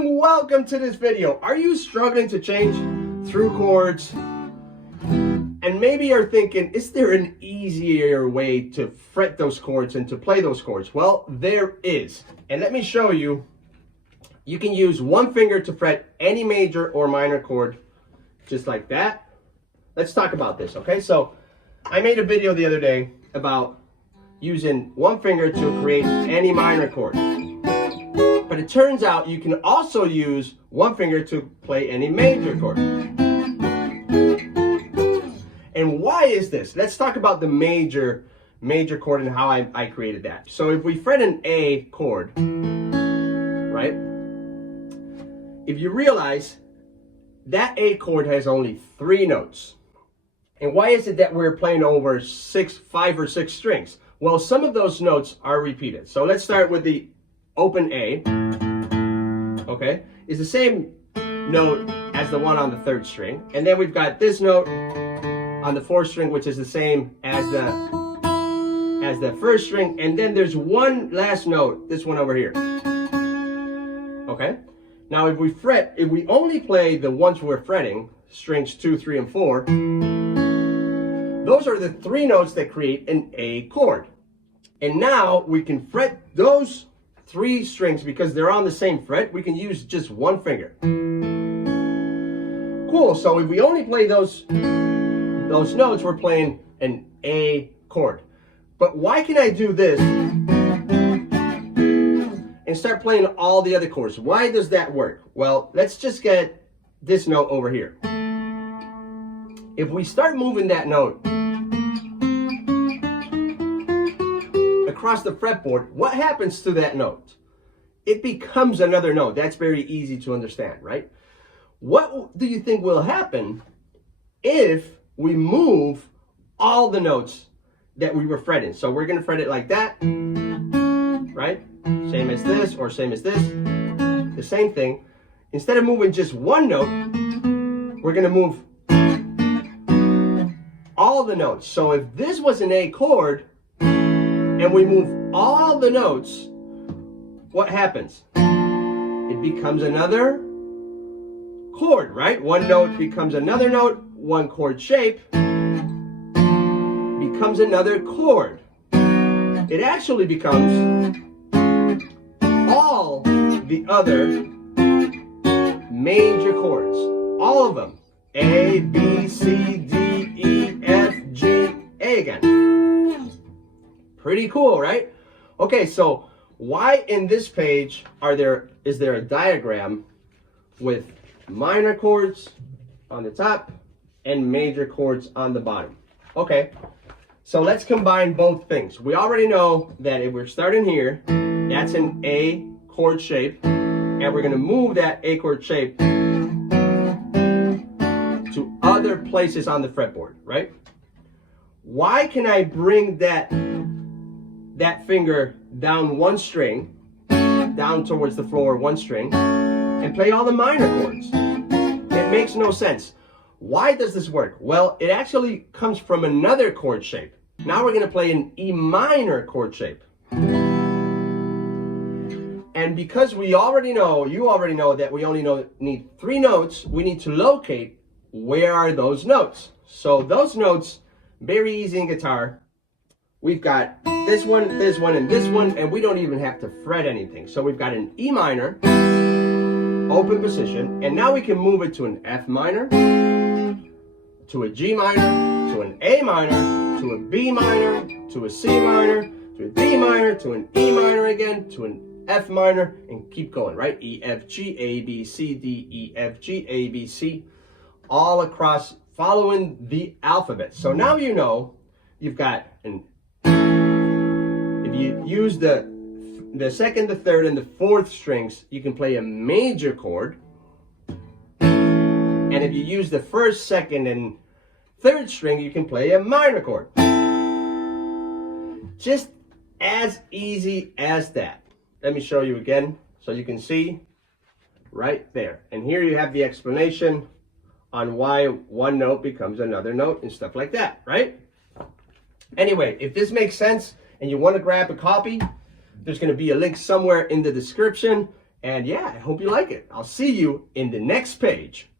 and welcome to this video. Are you struggling to change through chords? And maybe you're thinking, is there an easier way to fret those chords and to play those chords? Well, there is. And let me show you. You can use one finger to fret any major or minor chord, just like that. Let's talk about this, okay? So I made a video the other day about using one finger to create any minor chord. But it turns out you can also use one finger to play any major chord. And why is this? Let's talk about the major chord and how I created that. So if we fret an A chord, right? If you realize that A chord has only 3 notes. And why is it that we're playing over 5 or 6 strings? Well, some of those notes are repeated. So let's start with the open A, okay? It's the same note as the one on the 3rd string. And then we've got this note on the 4th string, which is the same as the 1st string. And then there's one last note, this one over here, okay? Now if we only play the ones we're fretting, strings 2, 3, and 4, those are the 3 notes that create an A chord. And now we can fret those 3 strings because they're on the same fret. We can use just one finger. Cool, so if we only play those notes, we're playing an A chord. But why can I do this and start playing all the other chords? Why does that work? Well, let's just get this note over here. If we start moving that note across the fretboard, what happens to that note? It becomes another note. That's very easy to understand, right? What do you think will happen if we move all the notes that we were fretting? So we're going to fret it like that, right? Same as this or same as this. The same thing. Instead of moving just one note, we're going to move all the notes. So if this was an A chord and we move all the notes, what happens? It becomes another chord, right? One note becomes another note, one chord shape becomes another chord. It actually becomes all the other major chords, all of them. A, B, C, D, E, F, G, A again. Pretty cool, right? Okay, so why in this page is there a diagram with minor chords on the top and major chords on the bottom? Okay, so let's combine both things. We already know that if we're starting here, that's an A chord shape, and we're going to move that A chord shape to other places on the fretboard, right? Why can I bring that finger down one string, down towards the floor, one string, and play all the minor chords? It makes no sense. Why does this work? Well, it actually comes from another chord shape. Now we're going to play an E minor chord shape. And because you already know that we only need 3 notes, we need to locate where are those notes. So those notes, very easy in guitar. We've got this one, and this one, and we don't even have to fret anything. So we've got an E minor, open position, and now we can move it to an F minor, to a G minor, to an A minor, to a B minor, to a C minor, to a D minor, to an E minor again, to an F minor, and keep going, right? E, F, G, A, B, C, D, E, F, G, A, B, C, all across, following the alphabet. So now you know you've got an, if you use the 2nd, the 3rd, and the 4th strings, you can play a major chord. And if you use the 1st, 2nd, and 3rd string, you can play a minor chord. Just as easy as that. Let me show you again so you can see right there. And here you have the explanation on why one note becomes another note and stuff like that, right? Anyway, if this makes sense and you want to grab a copy, there's going to be a link somewhere in the description. And yeah, I hope you like it. I'll see you in the next page.